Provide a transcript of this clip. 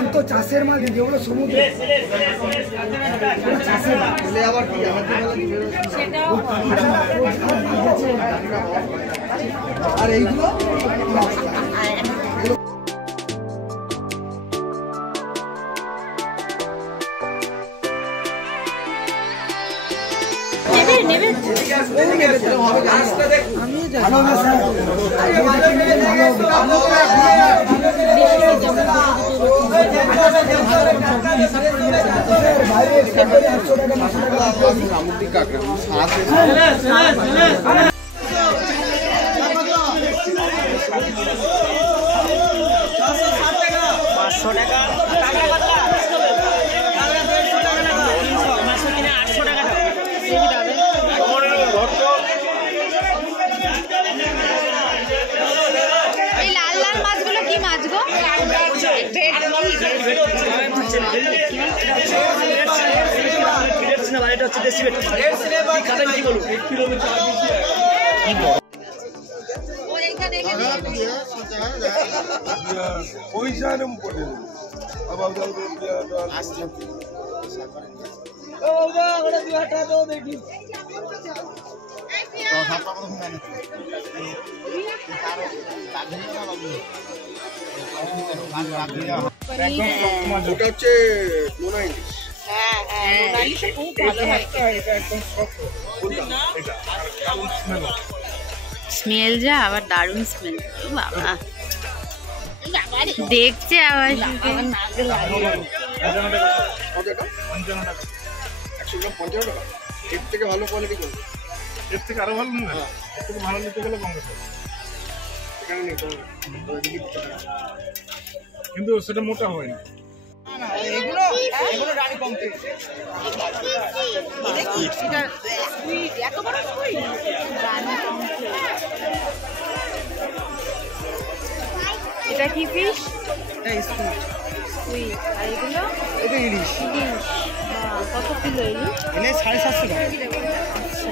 জ্যান্ত চাষের মাছ যেগুলো সমুদ্রে চাষের আবার কি আর এইগুলো স্মেল যা আবার দারুণ স্মেল বাবা দেখছে আবার এর থেকে ভালো কোয়ালিটি করবে এর থেকে আরো ভালো না এর থেকে ভালো নিতে গেলে কম বেশি এখানে নেই কিন্তু সেটা মোটা হয় না এগুলো এগুলো রানী কমপ্লিট এত বড় এটা কি ফিশ? এটা স্কুইড। স্কুইড। আর এগুলো? এটা ইলিশ। ইলিশ। কত কিলো ইলিশ? ইলিশ 750 টাকা। আচ্ছা।